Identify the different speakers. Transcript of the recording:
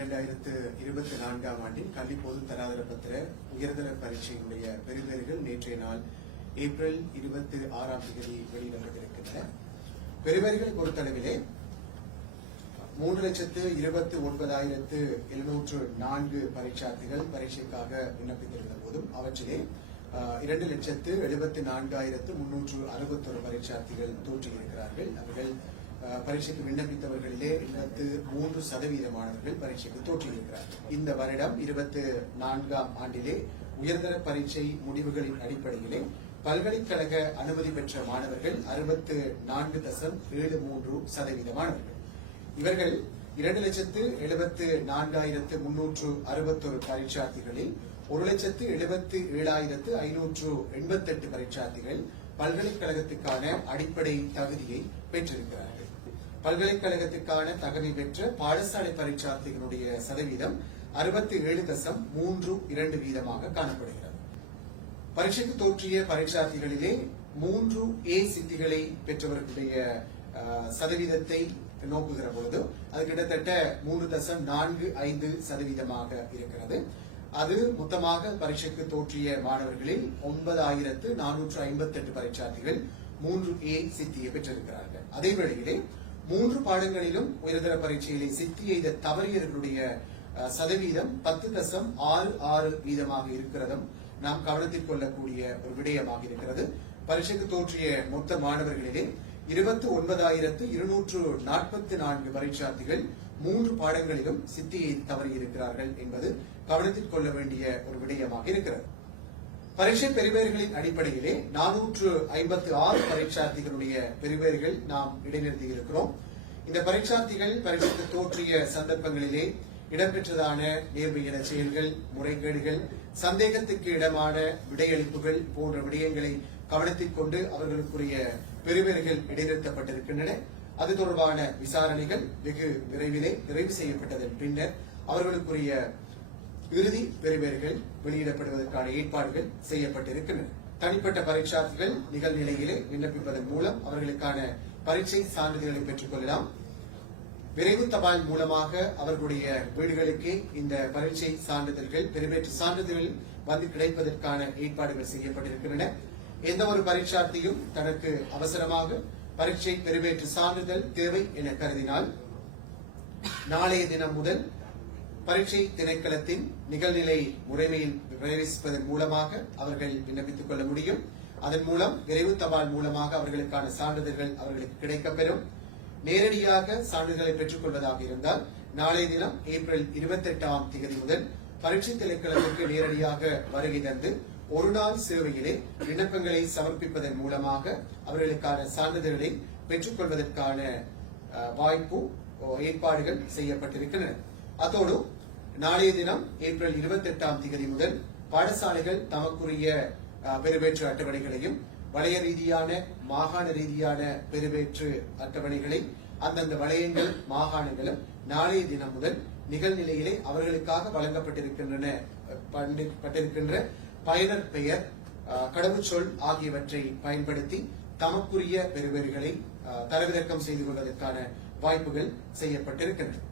Speaker 1: இரண்டாயிரத்து இருபத்தி நான்காம் ஆண்டின் கல்வி பொது தராதர பத்திர உயர்தர பரீட்சையினுடைய பெறுபேறுகள் நேற்றைய நாள் ஏப்ரல் இருபத்தி ஆறாம் தேதி வெளியிடப்பட்டிருக்கின்றன பெறுபேறுகளை பொறுத்தளவிலே மூன்று லட்சத்து இருபத்தி ஒன்பதாயிரத்து எழுநூற்று நான்கு பரீட்சார்த்திகள் பரீட்சைக்காக விண்ணப்பித்திருந்த போதும் அவற்றிலே இரண்டு லட்சத்து எழுபத்தி நான்காயிரத்து முன்னூற்று அறுபத்தொரு பரீட்சார்த்திகள் தோற்றியிருக்கிறார்கள். அவர்கள் பரீட்சைக்கு விண்ணப்பித்தவர்களிலே இருபத்து மூன்று சதவீத மாணவர்கள் பரீட்சைக்கு தோற்றியிருக்கிறார் இந்த வருடம் இருபத்தி நான்காம் ஆண்டிலே உயர்தர பரீட்சை முடிவுகளின் அடிப்படையிலே பல்கலைக்கழக அனுமதி பெற்ற மாணவர்கள் அறுபத்து நான்கு தசம் ஏழு மூன்று சதவீத மாணவர்கள் இவர்கள் இரண்டு லட்சத்து எழுபத்து நான்காயிரத்து முன்னூற்று அறுபத்தொரு பரீட்சார்த்திகளில் ஒரு லட்சத்து எழுபத்து ஏழாயிரத்து ஐநூற்று எண்பத்தெட்டு பரீட்சார்த்திகள் பல்கலைக்கழகத்துக்கான அடிப்படை தகுதியை பெற்றிருக்கிறார்கள். பல்கலைக்கழகத்திற்கான தகுதி பெற்ற பாடசாலை பரீட்சார்த்திகளுடைய சதவீதம் அறுபத்தி ஏழு தசம் மூன்று இரண்டு வீதமாக காணப்படுகிறது. பரீட்சைக்கு தோற்றிய பரீட்சார்த்திகளிலே மூன்று ஏ சித்திகளை பெற்றவர்களுடைய சதவீதத்தை நோக்குகிற பொழுது அது கிட்டத்தட்ட மூன்று தசம் நான்கு ஐந்து சதவீதமாக இருக்கிறது. அது மொத்தமாக பரீட்சைக்கு தோற்றிய மாணவர்களில் ஒன்பதாயிரத்து நானூற்று ஐம்பத்தி எட்டு பரீட்சார்த்திகள் மூன்று ஏ சித்தியை பெற்றிருக்கிறார்கள். அதே வேளையிலே மூன்று பாடங்களிலும் உயர்தர பரீட்சையிலே சித்தி எய்த தவறியவர்களுடைய சதவீதம் பத்து தசம் ஆறு ஆறு வீதமாக இருக்கிறதும் நாம் கவனத்தில் கொள்ளக்கூடிய ஒரு விடயமாக இருக்கிறது. பரீட்சைக்கு தோற்றிய மொத்த மாணவர்களிலே இருபத்தி ஒன்பதாயிரத்து இருநூற்று நாற்பத்தி நான்கு பரீட்சார்த்திகள் மூன்று பாடங்களிலும் சித்தியை தவறியிருக்கிறார்கள் என்பது கவனத்தில் கொள்ள வேண்டிய ஒரு விடயமாக இருக்கிறது. பரீட்சை பெறுபேறுகளின் அடிப்படையிலே நானூற்று ஐம்பத்து ஆறு பரீட்சார்த்திகளுடைய பெறுபேறுகள் நாம் இடைநிறுத்தி இருக்கிறோம் இந்த பரீட்சார்த்திகள் பரீட்சைக்கு தோற்றிய சந்தர்ப்பங்களிலே இடம்பெற்றதான நேர்மையான செயல்கள் முறைகேடுகள் சந்தேகத்துக்கு இடமான விடையளிப்புகள் போன்ற விடயங்களை கவனத்தில் கொண்டு அவர்களுக்குரிய பெறுபேறுகள் இடைநிறுத்தப்பட்டிருக்கின்றன. அது தொடர்பான விசாரணைகள் வெகு விரைவிலே நிறைவு செய்யப்பட்டதன் பின்னர் அவர்களுக்குரிய இறுதி பெறுபேறுகள் வெளியிடப்படுவதற்கான ஏற்பாடுகள் செய்யப்பட்டிருக்கின்றன. தனிப்பட்ட பரீட்சார்த்திகள் நிகழ்நிலையிலே விண்ணப்பிப்பதன் மூலம் அவர்களுக்கான பரீட்சை சான்றிதழ்களை பெற்றுக் கொள்ளலாம். விரைவு தபால் மூலமாக அவர்களுடைய வீடுகளுக்கே இந்த பரீட்சை சான்றிதழ்கள் பெருமேற்று சான்றிதழ்கள் வந்து கிடைப்பதற்கான ஏற்பாடுகள் செய்யப்பட்டிருக்கின்றன. எந்த ஒரு பரீட்சார்த்தியும் தனக்கு அவசரமாக பரீட்சை பெருமேற்று சான்றிதழ் தேவை என கருதினால் நாளைய தினம் முதல் பரீட்சை திணைக்களத்தின் நிகழ்நிலை முறைமையில் பிரவேசிப்பதன் மூலமாக அவர்கள் விண்ணப்பித்துக் கொள்ள முடியும். அதன் மூலம் விரைவு தபால் மூலமாக அவர்களுக்கான சான்றிதழ்கள் அவர்களுக்கு கிடைக்கப்பெறும். நேரடியாக சான்றிதழை பெற்றுக் கொள்வதாக இருந்தால் நாளைய தினம் ஏப்ரல் இருபத்தி எட்டாம் தேதி முதல் பரீட்சை திணைக்களத்திற்கு நேரடியாக வருகை தந்து ஒரு நாள் சேவையிலே விண்ணப்பங்களை சமர்ப்பிப்பதன் மூலமாக அவர்களுக்கான சான்றிதழ்களை பெற்றுக் கொள்வதற்கான அஹ், வாய்ப்பு ஏற்பாடுகள் செய்யப்பட்டிருக்கின்றன. அதோடு நாளைய தினம் ஏப்ரல் இருபத்தி எட்டாம் தேதி முதல் பாடசாலைகள் தமக்குரிய அஹ், அட்டவணைகளையும் வளைய ரீதியான மாகாண ரீதியான பெருவேற்று அட்டவணைகளை அந்தந்த வளையங்கள் மாகாணங்களும் நாளைய தினம் முதல் நிகழ்நிலையிலே அவர்களுக்காக வழங்கப்பட்டிருக்கின்றன. பண்டி- பட்டிருக்கின்ற பயனர் பெயர் கடவுச்சொல் ஆகியவற்றை பயன்படுத்தி தமக்குரிய பெறுபேறுகளை தரவிறக்கம் செய்து கொள்வதற்கான வாய்ப்புகள் செய்யப்பட்டிருக்கின்றன.